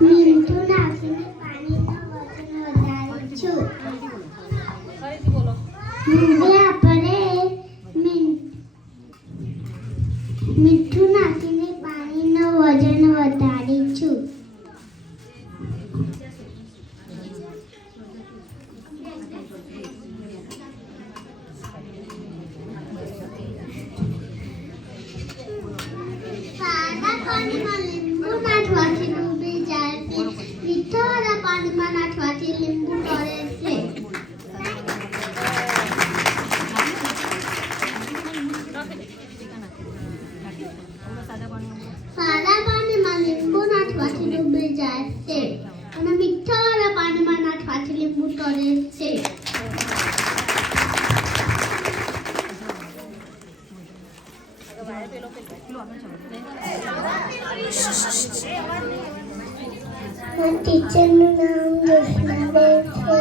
મીઠું નાખીને પાણીનું વજન વધારું છું. હવે આપણે મીઠું નાખીને પાણીનું વજન વધારીશું. સાદા પાણીમાં લીંબુ નાખવાથી ડૂબી જાય છે. મીઠાવાળા પાણીમાં નાખવાથી લીંબુ તરે છે. સાદા પાણીમાં લીંબુ નાખવાથી ડૂબી જાય છે અને મીઠાવાળા પાણીમાં નાખવાથી લીંબુ તરે છે. ટીચરનું નામ જોશનાબેન છે.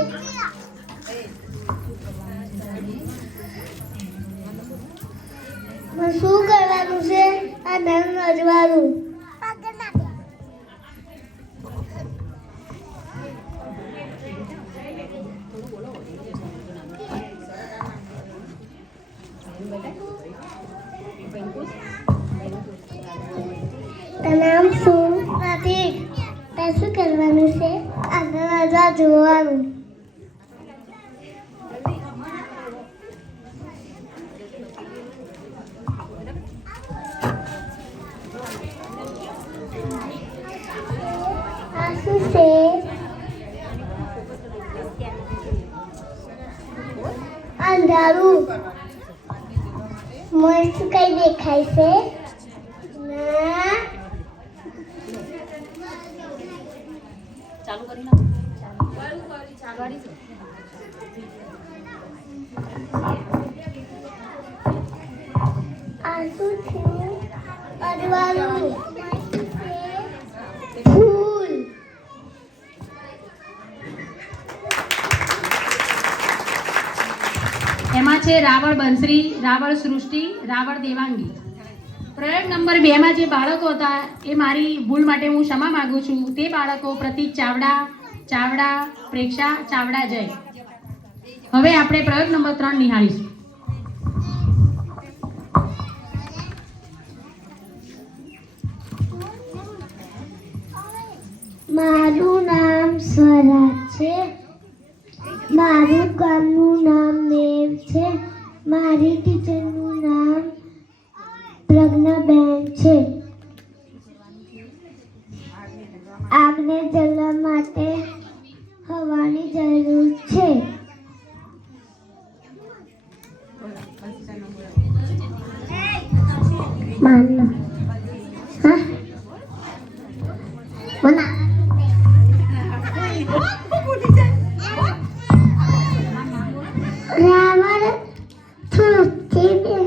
શું કરવાનું છે? આ નામ રજવાનું. નામ શું નથી. શું કરવાનું છે? આગળ રજા જોવાનું. આ શું છે? અંધારું. મસ્ત કઈ દેખાય છે? ના ચાલુ કરી નાખો. આ શું છે? અડવાળું. ફૂલ. એમાં છે રાવળ બંસરી, રાવળ સૃષ્ટિ, રાવળ દેવાંગી. પ્રયોગ નંબર 2 માં જે બાળકો હતા એ મારી ભૂલ માટે હું ક્ષમા માંગુ છું. તે બાળકો પ્રતીક ચાવડા, ચાવડા પ્રેક્ષા, ચાવડા જય. હવે આપણે પ્રયોગ નંબર 3 નિહાળીશું. મારું નામ સ્વરાજ છે. મારું ગામનું નામ મેવ છે. મારી ટીચરનું નામ પ્રજ્ઞાબેન છે. આગને જલવા માટે હવાની જરૂર છે. માનો હા બોલા રાવણ થોડી બે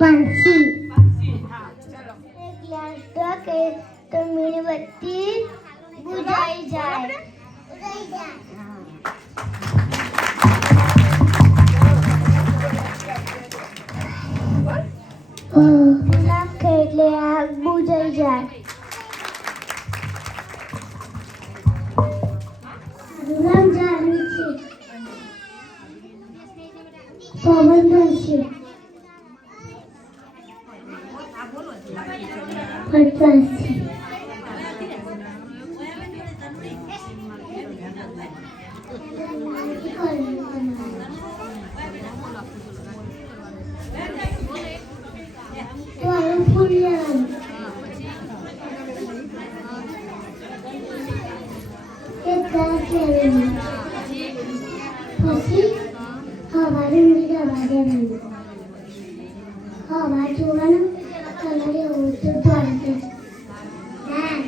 पंछी के तो मेरी बत्ती बुझाई जाए. એટલે આગ બુઝાઈ જાય. નામ જાણી છે. પવન છે. ફરફાસી. પછી હવારે દવા દેવાનું. હવા જોવાનું કલર એવું તો પડશે. હા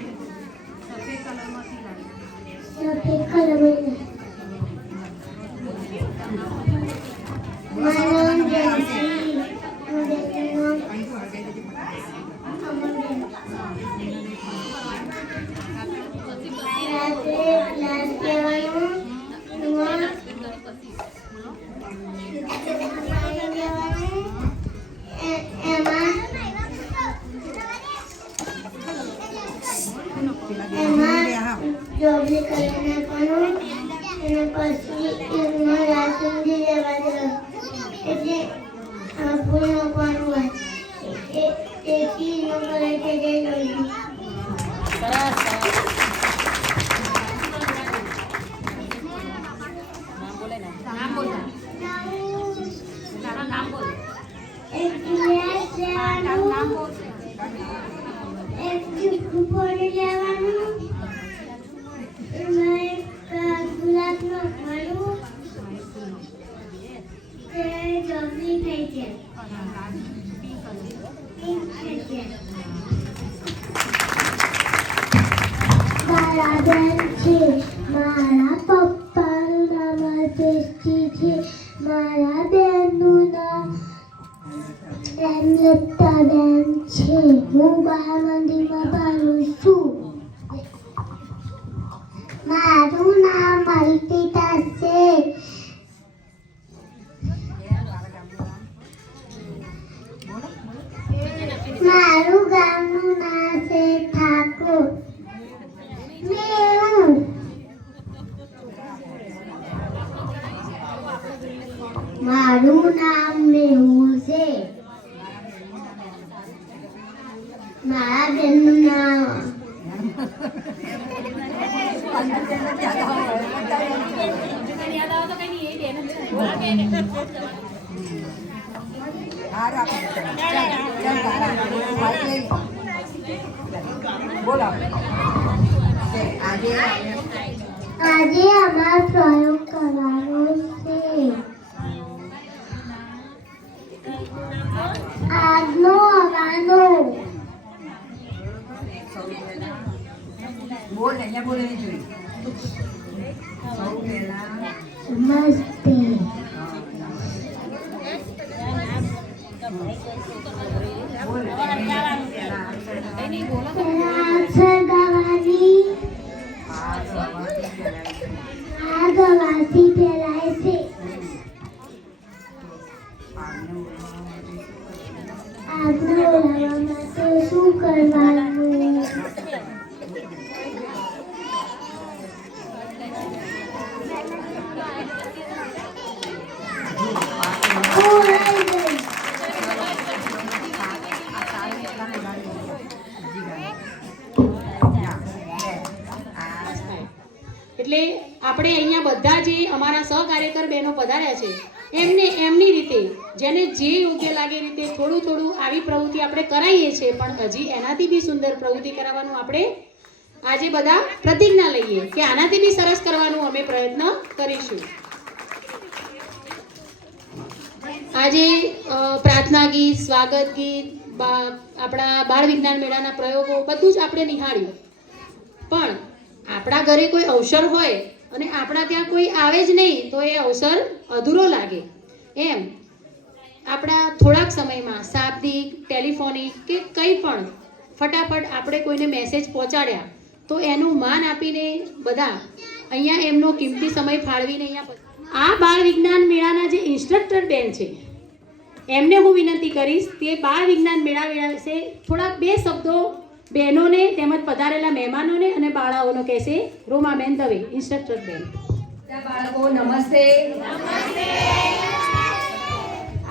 સફેદ કલર માનવ જયંતી મોડેલનો એમાં જોબલી કરીને પણ અને પછી એમાં રાસુંદી લેવા દેવા એટલે ફૂલ નાખવાનું હોય એથી નો કરે છે તે જોઈ એક ગ્લાસ લેવાનું એક ચૂકું પાણી લેવાનું એમાં એક ગુલાબ નાખવાનું તે જલ્દી થઈ જાય મારા બેન છે મારા પપ્પાનું નામ ટેસ્ટી છે મારા બેનનું નામ લતા બેન છે હું બહાર મંદિરમાં ભણું છું મારું નામ અલ્પિતા છે મારું ગામનું નામ છે ઠાકોર મારું નામ મેહુલ છે મારા બેનનું નામ આજે અમારો પ્રયોગ કરવાનો છે આજનો આવવાનો બોલ અહીંયા બોલે નહીં જોઈ સૌ પહેલા નમસ્તે અક્ષર ગાવાની આ ગવાથી પહેલાય છે આગળ ઓળખવા માટે શું કરવાનું એટલે આપણે અહીંયા બધા જે અમારા સહકાર્યકર બહેનો પધાર્યા છે એમને એમની રીતે જેને જે યોગ્ય લાગે રીતે થોડું થોડું આવી પ્રવૃત્તિ આપણે કરાવીએ છીએ પણ હજી એનાથી બી સુંદર પ્રવૃત્તિ કરાવવાનું આપણે આજે બધા પ્રતિજ્ઞા લઈએ કે આનાથી બી સરસ કરવાનું અમે પ્રયત્ન કરીશું. આજે પ્રાર્થના ગીત, સ્વાગત ગીત, આપણા બાળ વિજ્ઞાન મેળાના પ્રયોગો બધું જ આપણે નિહાળ્યું, પણ આપણા ઘરે કોઈ અવસર હોય અને આપણા ત્યાં કોઈ આવે જ નહીં તો એ અવસર અધૂરો લાગે. એમ આપણા થોડાક સમયમાં શાબ્દિક, ટેલિફોનિક કે કંઈ પણ ફટાફટ આપણે કોઈને મેસેજ પહોંચાડ્યા તો એનું માન આપીને બધા અહીંયા એમનો કિંમતી સમય ફાળવીને અહીંયા આ બાળ વિજ્ઞાન મેળાના જે ઇન્સ્ટ્રક્ટર બેન છે એમને હું વિનંતી કરીશ તે બાળ વિજ્ઞાન મેળા વિશે થોડાક બે શબ્દો બહેનોને તેમજ પધારેલા મહેમાનોને અને બાળાઓનો કહેશે. રોમાબેન દવે, ઇન્સ્ટ્રક્ટર બેન. બાળકો નમસ્તે.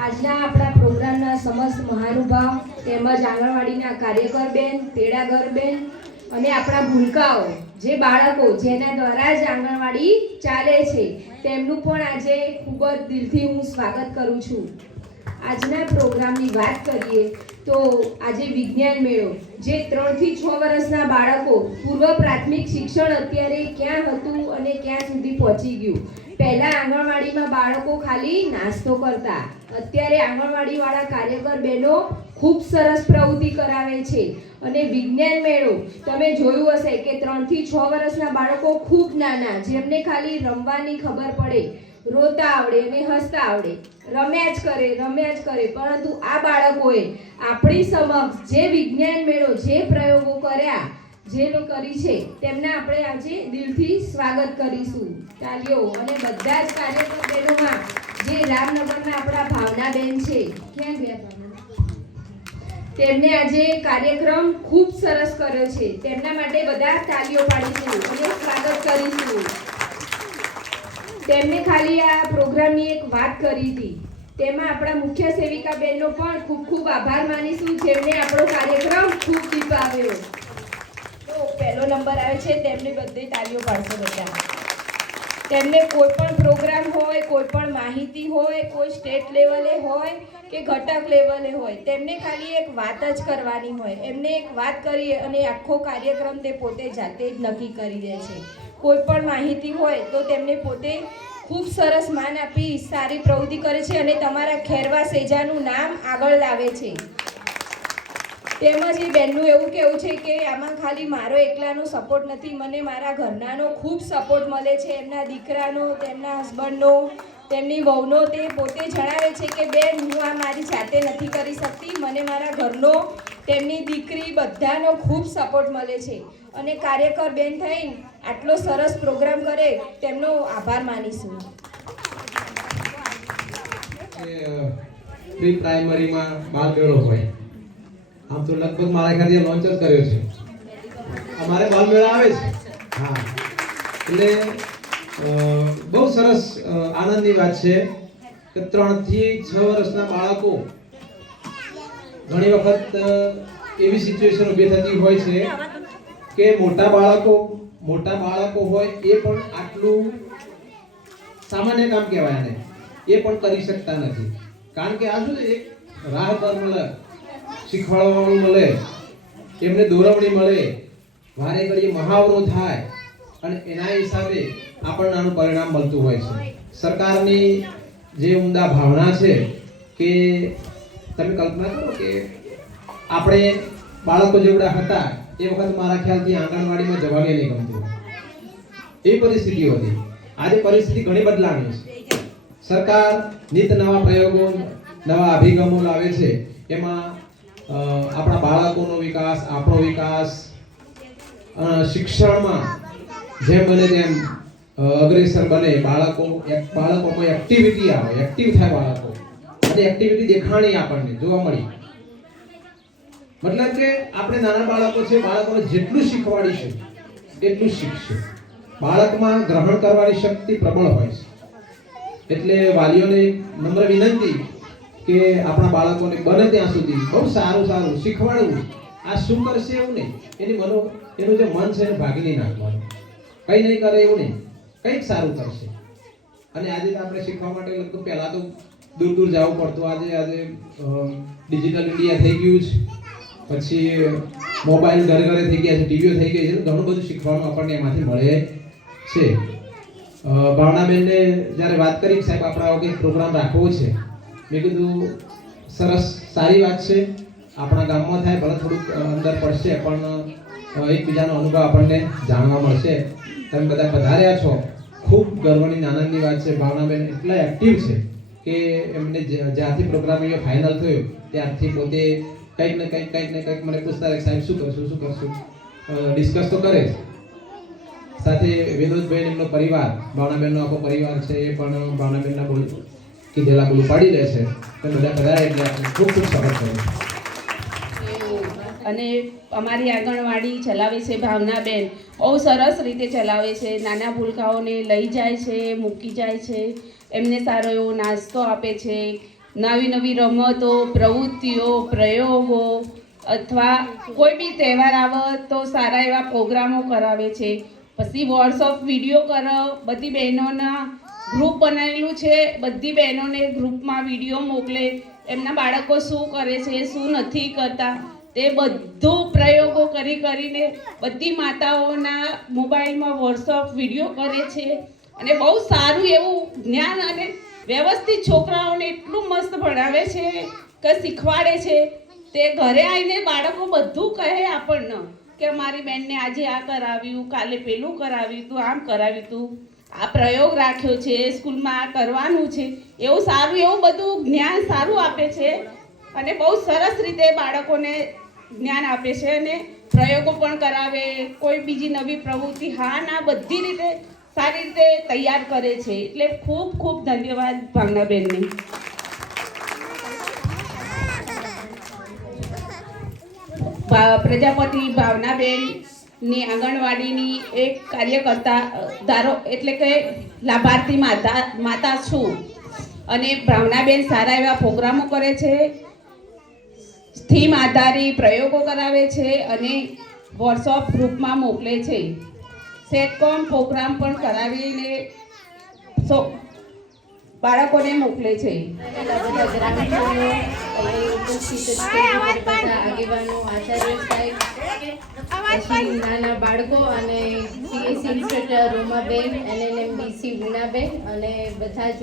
આજના આપણા પ્રોગ્રામના સમસ્ત મહાનુભાવ તેમજ આંગણવાડીના કાર્યકર બેન, તેડાગર બેન અને આપણા ભૂલકાઓ જે બાળકો જેના દ્વારા જ આંગણવાડી ચાલે છે તેમનું પણ આજે ખૂબ જ દિલથી હું સ્વાગત કરું છું. આજના પ્રોગ્રામની વાત કરીએ તો આજે વિજ્ઞાન મેળો જે 3 થી 6 વર્ષના બાળકો પૂર્વ પ્રાથમિક શિક્ષણ અત્યારે ક્યાં હતું અને ક્યાં સુધી પહોંચી ગયું. પહેલા આંગણવાડીમાં બાળકો ખાલી નાસ્તો કરતા, અત્યારે આંગણવાડીવાળા કાર્યકર બહેનો ખૂબ સરસ પ્રવૃત્તિ કરાવે છે. અને વિજ્ઞાન મેળો તમે જોયું હશે કે 3 થી 6 વર્ષના બાળકો ખૂબ નાના જેમને ખાલી રમવાની ખબર પડે, રોતા આવડે અને હસતા આવડે, રમ્યા જ કરે, પરંતુ આ બાળકોએ આપણી સમક્ષ જે વિજ્ઞાન મેળો જે પ્રયોગો કર્યા જે કરી છે તેમના આપણે આજે દિલથી સ્વાગત કરીશું. તાલીઓ અને બધા જ કાર્યકર બહેનોમાં જે રામનગરના આપણા ભાવનાબેન છે, ક્યાં ગયા ભાવના? તેમને આજે કાર્યક્રમ ખૂબ સરસ કર્યો છે. તેમના માટે બધા તાળીઓ પાડીશું અને સ્વાગત કરીશું. તેમને ખાલી આ પ્રોગ્રામની એક વાત કરી હતી, તેમાં આપણા મુખ્ય સેવિકા બહેનનો પણ ખૂબ ખૂબ આભાર માનીશું, જેમને આપણો કાર્યક્રમ ખૂબ દીપાવ્યો. તો પહેલો નંબર આવે છે, તેમને બધી તાળીઓ પાડશો બધા. તેમને કોઈ પણ પ્રોગ્રામ હોય, કોઈ પણ માહિતી હોય, કોઈ સ્ટેટ લેવલે હોય કે ઘટક લેવલે હોય, તેમને ખાલી એક વાત જ કરવાની હોય. એમને એક વાત કરી અને આખો કાર્યક્રમ તે પોતે જાતે જ નક્કી કરી દે છે. કોઈ પણ માહિતી હોય તો તેમને પોતે ખૂબ સરસ માન આપી સારી પ્રવૃત્તિ કરે છે અને તમારા ખેરવા સેજાનું નામ આગળ લાવે છે. તેમજ એ બેનનું એવું કહેવું છે કે આમાં ખાલી મારો એકલાનો સપોર્ટ નથી, મને મારા ઘરનાનો ખૂબ સપોર્ટ મળે છે. એમના દીકરાનો, તેમના હસબન્ડનો, તેમની વહુનો. તે પોતે જણાવે છે કે બેન, હું આ મારી જાતે નથી કરી શકતી, મને મારા ઘરનો, તેમની દીકરી બધાનો ખૂબ સપોર્ટ મળે છે. અને કાર્યકર બેન થઈને આટલો સરસ પ્રોગ્રામ કરે, તેમનો આભાર માનીશું. પ્રી પ્રાઇમરીમાં બાલમેળો હોય, આમ તો લગભગ મારા ખ્યાલથી લોન્ચ જ કર્યો છે. અમારે બાલમેળા આવે છે. હા, એટલે બહુ સરસ આનંદની વાત છે કે 3 થી 6 વર્ષના બાળકો, ઘણી વખત એવી સિચ્યુએશન ઊભી થતી હોય છે કે મોટા બાળકો હોય એ પણ આટલું સામાન્ય કામ કહેવાય ને, એ પણ કરી શકતા નથી. કારણ કે આ શું છે, એક રાહબર મળે, શીખવાડવાનું મળે, એમને દોરવણી મળે, વારે ઘડીએ મહાવરો થાય અને એના હિસાબે આપણને આનું પરિણામ મળતું હોય છે. સરકારની જે ઉમદા ભાવના છે કે તમે કલ્પના કરો કે આપણે બાળકો જેવડા હતા એ વખત મારા ખ્યાલથી આંગણવાડીમાં જવાને નહીં ગમતું, એ પરિસ્થિતિ હતી. આજે પરિસ્થિતિ ઘણી બદલાણી છે. સરકાર નિત નવા પ્રયોગો, નવા અભિગમો લાવે છે. એમાં આપણા બાળકોનો વિકાસ, આપણો વિકાસ, શિક્ષણમાં જેમ બને તેમ અગ્રેસર બને, બાળકોમાં એક્ટિવિટી આવે, એક્ટિવ થાય બાળકો. અને એક્ટિવિટી દેખાણી આપણને જોવા મળી. મતલબ કે આપણે નાના બાળકો છે, બાળકોને જેટલું શીખવાડીશું એટલું શીખશે. બાળકમાં ગ્રહણ કરવાની શક્તિ પ્રબળ હોય છે. એટલે વાલીઓને નમ્ર વિનંતી કે આપણા બાળકોને બને ત્યાં સુધી બહુ સારું શીખવાડવું. આ શું કરશે એવું નહીં, એનું જે મન છે એને ભાગી નહીં નાખવાનું. કંઈ નહીં કરે એવું નહીં, કંઈક સારું કરશે. અને આજે આપણે શીખવા માટે લગભગ પહેલાં તો દૂર જવું પડતું. આજે ડિજિટલ ઇન્ડિયા થઈ ગયું છે, પછી મોબાઈલ ઘરે થઈ ગયા છે, ટીવીઓ થઈ ગઈ છે, ઘણું બધું શીખવાનું આપણને એમાંથી મળે છે. ભાવનાબેનને જ્યારે વાત કરી સાહેબ આપણે આવો કંઈક પ્રોગ્રામ રાખવો છે, મેં કીધું સરસ, સારી વાત છે. આપણા ગામમાં થાય, ભલે થોડુંક અંદર પડશે પણ એકબીજાનો અનુભવ આપણને જાણવા મળશે. તમે બધા પધાર્યા છો, ખૂબ ગર્વની આનંદની વાત છે. ભાવનાબેન એટલા એક્ટિવ છે કે એમને જ્યારથી પ્રોગ્રામ અહીંયા ફાઇનલ થયો ત્યારથી પોતે કંઈક ને કંઈક મને પૂછતા રહે, સાહેબ શું કરશું, ડિસ્કસ તો કરે જ. સાથે વિનોદભાઈ એમનો પરિવાર, ભાવનાબેનનો આખો પરિવાર છે, એ પણ ભાવનાબેનના કીધેલા બોલું પાડી લે છે. તમે બધા પધાર્યા એટલે આપણે ખૂબ સ્વાગત કર્યું. અને અમારી આંગણવાડી ચલાવે છે ભાવનાબેન, બહુ સરસ રીતે ચલાવે છે. નાના ભૂલકાઓને લઈ જાય છે, મૂકી જાય છે, એમને સારો એવો નાસ્તો આપે છે, નવી રમતો, પ્રવૃત્તિઓ, પ્રયોગો અથવા કોઈ બી તહેવાર આવે તો સારા એવા પ્રોગ્રામો કરાવે છે. પછી વોટ્સઅપ વિડીયો કરો, બધી બહેનોના ગ્રુપ બનાવેલું છે, બધી બહેનોને ગ્રુપમાં વિડીયો મોકલે, એમના બાળકો શું કરે છે, શું નથી કરતા, તે બધું પ્રયોગો કરીને બધી માતાઓના મોબાઈલમાં વોટ્સઅપ વિડીયો કરે છે. અને બહુ સારું એવું જ્ઞાન અને વ્યવસ્થિત છોકરાઓને એટલું મસ્ત ભણાવે છે કે શીખવાડે છે. તે ઘરે આવીને બાળકો બધું કહે આપણને કે મારી બેનને આજે આ કરાવ્યું, કાલે પેલું કરાવ્યું તું, આમ કરાવ્યું તું, આ પ્રયોગ રાખ્યો છે, સ્કૂલમાં આ કરવાનું છે. એવું સારું એવું બધું જ્ઞાન સારું આપે છે અને બહુ સરસ રીતે બાળકોને જ્ઞાન આપે છે અને પ્રયોગો પણ કરાવે, કોઈ બીજી નવી પ્રવૃત્તિ, હા ના બધી રીતે સારી રીતે તૈયાર કરે છે. એટલે ખૂબ ખૂબ ધન્યવાદ ભાવનાબેનને. પ્રજાપતિ ભાવનાબેનની આંગણવાડીની એક કાર્યકર્તા ધારો એટલે કે લાભાર્થી માતા છું. અને ભાવનાબેન સારા એવા પ્રોગ્રામો કરે છે, થીમ આધારિત પ્રયોગો કરાવે છે અને વોટ્સઅપ ગ્રુપમાં મોકલે છે. સેટકોમ પ્રોગ્રામ પણ કરાવીને બાળકોને મોકલે છે. બધા ગ્રામજનો ઉપસ્થિત બધા આગેવાનો, આચાર્ય સાહેબ, પછી નાના બાળકો અને સીએસસી ઇન્સ્ટ્રક્ટર રોમાબેન, એનએનએમબીસી વીણાબેન અને બધા જ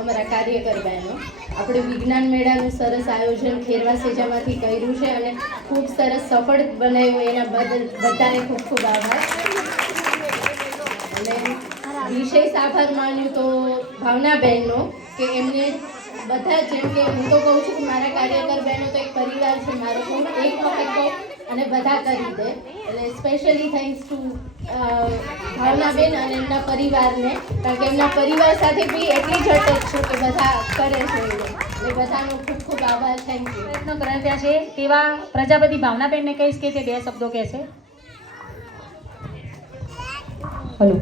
અમારા કાર્યકર બહેનો. આપણે વિજ્ઞાન મેળાનું સરસ આયોજન ખેરવા સેજામાંથી કર્યું છે અને ખૂબ સરસ સફળ બનાવ્યું. એના બદલ બધાને ખૂબ ખૂબ આભાર. અને વિશેષ આભાર માન્યું તો ભાવનાબેનનો કે એમને બધા જેમ કે હું તો કહું છું કે મારા કાર્યકર બહેનો તો એક પરિવાર છે મારો. હું એક વખત કહું અને બધા કરી દે. એટલે સ્પેશિયલી થેન્ક્સ ટુ ભાવનાબેન અને એમના પરિવારને, કારણ કે એમના પરિવાર સાથે બી એટલી જ અટક છું કે બધા કરે છે. એટલે બધાનો ખૂબ ખૂબ આભાર. Thank you. પ્રયત્નો કર્યા છે તેવા પ્રજાપતિ ભાવનાબેનને કહીશ કે તે 2 શબ્દો કહેશે. હલો,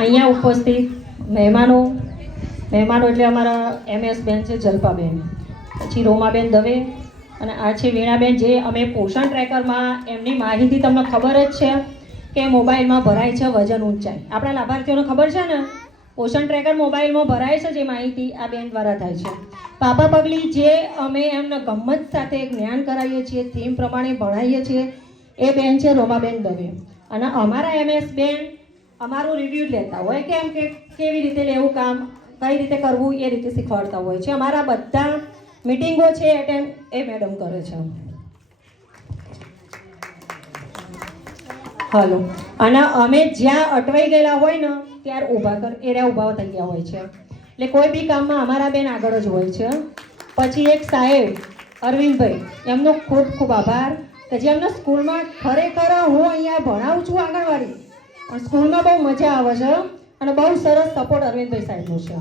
અહીંયા ઉપસ્થિત મહેમાનો એટલે અમારા MS બેન છે જલ્પાબેન, પછી રોમાબેન દવે અને આ છે વીણાબેન, જે અમે પોષણ ટ્રેકરમાં એમની માહિતી તમને ખબર જ છે કે મોબાઈલમાં ભરાય છે વજન ઊંચાઈ. આપણા લાભાર્થીઓને ખબર છે ને, પોષણ ટ્રેકર મોબાઈલમાં ભરાય છે જે માહિતી આ બેન દ્વારા થાય છે. પાપા પગલી જે અમે એમને ગમ્મત સાથે જ્ઞાન કરાવીએ છીએ, થીમ પ્રમાણે ભણાવીએ છીએ, એ બેન છે રોમાબેન દવે. અને અમારા MS બેન અમારું રિવ્યૂ લેતા હોય કેમ કે કેવી રીતે લેવું કામ, કઈ રીતે કરવું, એ રીતે શીખવાડતા હોય છે. અમારા બધા મીટિંગો છે એટેન્ડ એ મેડમ કરે છે. હલો, અને અમે જ્યાં અટવાઈ ગયેલા હોય ને ત્યારે ઊભા થઈ ગયા હોય છે. એટલે કોઈ બી કામમાં અમારા બેન આગળ જ હોય છે. પછી એક સાહેબ અરવિંદભાઈ, એમનો ખૂબ ખૂબ આભાર કે જે અમને સ્કૂલમાં ખરેખર હું અહીંયા ભણાવું છું આંગણવાડી, પણ સ્કૂલમાં બહુ મજા આવે છે અને બહુ સરસ સપોર્ટ અરવિંદભાઈ સાહેબનો છે.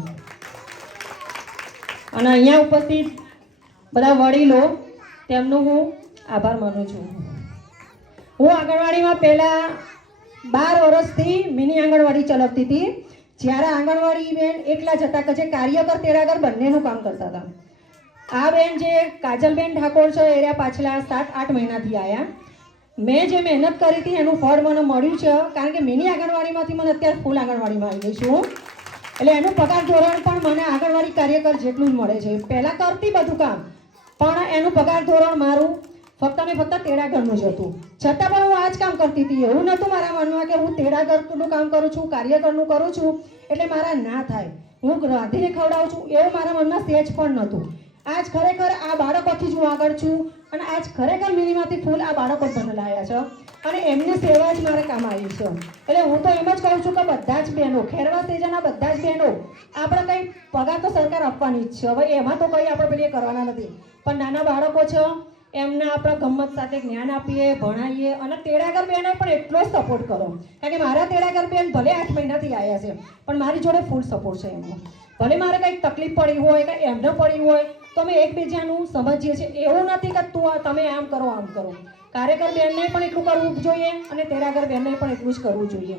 અને અહીંયા ઉપસ્થિત બધા વડીલો, તેમનો હું આભાર માનું છું. હું આંગણવાડીમાં પહેલાં 12 વર્ષથી મિની આંગણવાડી ચલાવતી હતી, જ્યારે આંગણવાડી બેન એકલા જ હતા કે જે કાર્યકર તેડાગર બંનેનું કામ કરતા હતા. આ બેન જે કાજલબેન ઠાકોર છે એ પાછલા 7-8 મહિનાથી આવ્યા. મેં જે મહેનત કરી હતી એનું ફળ મને મળ્યું છે, કારણ કે મિની આંગણવાડીમાંથી મને અત્યારે ફૂલ આંગણવાડીમાં આવી ગઈ છું. એટલે એનું પગાર ધોરણ પણ મને આંગણવાડી કાર્યકર જેટલું જ મળે છે. પહેલાં કરતી બધું કામ, પણ એનું પગાર ધોરણ મારું ફક્ત ને ફક્ત તેડાગરનું જ હતું. છતાં પણ હું આ જ કામ કરતી હતી. એવું નહોતું મારા મનમાં કે હું તેડાગરનું કામ કરું છું, કાર્યકરનું કરું છું એટલે મારા ના થાય, હું રાંધીને ખવડાવું છું, એવું મારા મનમાં સહેજ પણ નહોતું. આજ ખરેખર આ બાળકોથી જ હું આગળ છું અને આજ ખરેખર મિનિમાંથી ફૂલ આ બાળકો જ બનેલા આવ્યા છે અને એમની સેવા જ મારે કામ આવી છે. એટલે હું તો એમ જ કહું છું કે બધા જ બહેનો, ખેરવા સેજાના બધા જ બહેનો, આપણે કંઈ પગાર તો સરકાર આપવાની જ છે. હવે એમાં તો કંઈ આપણે પેલી કરવાના નથી, પણ નાના બાળકો છે એમને આપણે ગમ્મત સાથે જ્ઞાન આપીએ, ભણાવીએ. અને તેડાગર બહેનો પણ એટલો જ સપોર્ટ કરો, કારણ કે મારા તેડાગર બેન ભલે 8 મહિનાથી આવ્યા છે પણ મારી જોડે ફૂલ સપોર્ટ છે એમનો. ભલે મારે કંઈક તકલીફ પડી હોય કે એમને પડી હોય તો અમે એકબીજાનું સમજીએ છીએ. એવું નથી કે તમે આમ કરો આમ કરો. કાર્યકર બેનને પણ એટલું કરવું જોઈએ અને તેડાગર બેનને પણ એટલું જ કરવું જોઈએ.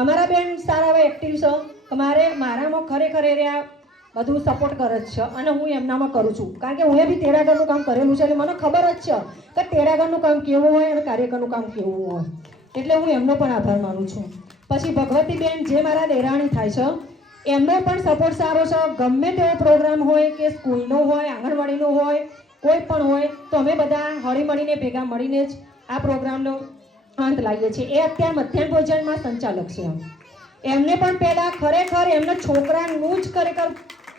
અમારા બેન સારા એવા એક્ટિવ છે કે મારામાં ખરેખર એ બધું સપોર્ટ કરે જ છે અને હું એમનામાં કરું છું, કારણ કે હું બી તેડાગરનું કામ કરેલું છે. એટલે મને ખબર જ છે કે તેડાગરનું કામ કેવું હોય અને કાર્યકરનું કામ કેવું હોય. એટલે હું એમનો પણ આભાર માનું છું. પછી ભગવતીબેન જે મારા દેરાણી થાય છે, એમનો પણ સપોર્ટ સારો છે. ગમે તેવો પ્રોગ્રામ હોય કે સ્કૂલનો હોય, આંગણવાડીનો હોય, કોઈ પણ હોય તો અમે બધા હળીમળીને ભેગા મળીને જ આ પ્રોગ્રામનો અંત લાવીએ છીએ. એ અત્યારે મધ્યાહન ભોજનમાં સંચાલક છે. એમને પણ પહેલાં ખરેખર એમના છોકરાનું જ ખરેખર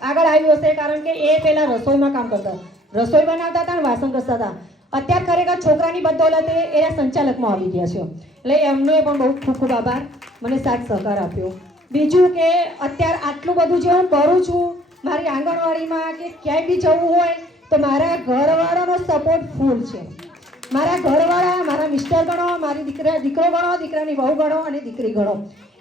આગળ આવ્યું હશે, કારણ કે એ પહેલાં રસોઈમાં કામ કરતા, રસોઈ બનાવતા હતા અને વાસણ ઘસતા હતા. અત્યારે ખરેખર છોકરાની બદૌલતે એ સંચાલકમાં આવી ગયા છે. એટલે એમનો પણ બહુ ખૂબ ખૂબ આભાર, મને સાથ સહકાર આપ્યો. બીજું કે અત્યારે આટલું બધું જે હું કરું છું મારી આંગણવાડીમાં કે ક્યાંય બી જવું હોય તો મારા ઘરવાળાનો સપોર્ટ ફૂલ છે. મારા ઘરવાળા, મારા મિસ્ટર ગણો, મારી દીકરો ગણો, દીકરાની વહુ ગણો અને દીકરી ગણો,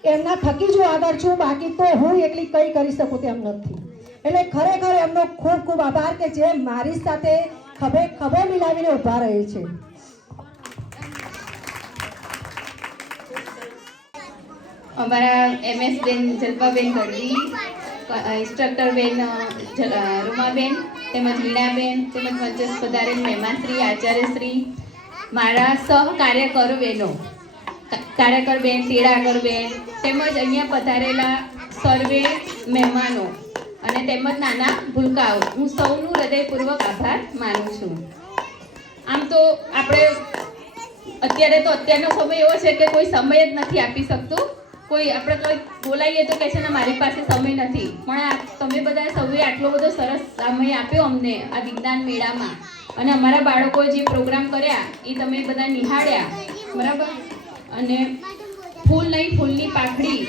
એમના થકી જ હું આગળ છું, બાકી તો હું એકલી કંઈ કરી શકું તેમ નથી. એટલે ખરેખર એમનો ખૂબ ખૂબ આભાર કે જે મારી સાથે ખભે ખભે મિલાવીને ઊભા રહે છે. અમારા MS બેન જલ્પાબેન ગઢવી, ઇન્સ્ટ્રક્ટર બેન રૂમાબેન, તેમજ વીણાબેન, તેમજ મંચસ્થ પધારેલ મહેમાનશ્રી, આચાર્યશ્રી, મારા સહકાર્યકરો બહેનો, કાર્યકર બેન, તેડાગર બેન, તેમજ અહીંયા પધારેલા સર્વે મહેમાનો અને તેમજ નાના ભૂલકાઓ, હું સૌનું હૃદયપૂર્વક આભાર માનું છું. આમ તો અત્યારનો સમય એવો છે કે કોઈ સમય જ નથી આપી શકતું. કોઈ આપણે કોઈ બોલાવીએ તો કહે છે ને મારી પાસે સમય નથી, પણ તમે બધા સૌએ આટલો બધો સરસ સમય આપ્યો અમને આ વિજ્ઞાન મેળામાં, અને અમારા બાળકોએ જે પ્રોગ્રામ કર્યા એ તમે બધા નિહાળ્યા, બરાબર. અને ફૂલ નહીં ફૂલની પાખડી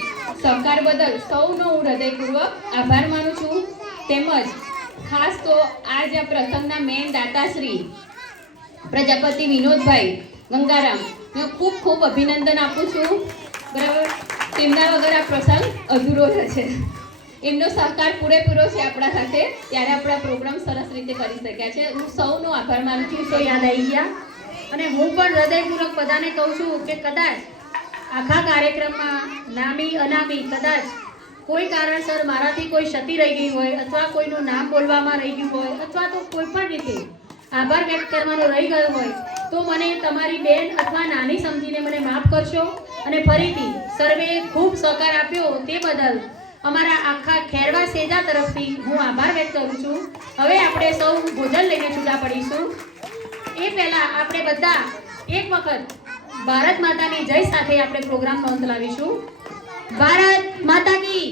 સહકાર બદલ સૌનો હું હૃદયપૂર્વક આભાર માનું છું. તેમજ ખાસ તો આજ આ પ્રસંગના મેન દાતાશ્રી પ્રજાપતિ વિનોદભાઈ ગંગારામને ખૂબ ખૂબ અભિનંદન આપું છું, બરાબર. તેમના વગર આ પ્રસંગ અધૂરો છે. એમનો સહકાર પૂરેપૂરો છે આપણા સાથે, ત્યારે આપણા પ્રોગ્રામ સરસ રીતે કરી શક્યા છે. હું સૌનો આભાર માનું છું. તો યાદ આવી ગયા, અને હું પણ હૃદયપૂર્વક બધાને કહું છું કે કદાચ આખા કાર્યક્રમમાં નામી અનામી કદાચ કોઈ કારણસર મારાથી કોઈ ક્ષતિ રહી ગઈ હોય, અથવા કોઈનું નામ બોલવામાં રહી ગયું હોય, અથવા તો કોઈ પણ રીતે આભાર વ્યક્ત કરવાનો રહી ગયો હોય, તો મને તમારી બેન અથવા નાની સમજીને મને માફ કરશો. અને ફરીથી સર્વે ખૂબ સહકાર આપ્યો તે બદલ અમારા આખા ખેરવા સેજા તરફથી હું આભાર વ્યક્ત કરું છું. હવે આપણે સૌ ભોજન લઈને છૂટા પડીશું. એ પહેલાં આપણે બધા એક વખત ભારત માતાની જય સાથે આપણે પ્રોગ્રામ નોંધ લાવીશું. ભારત માતા કી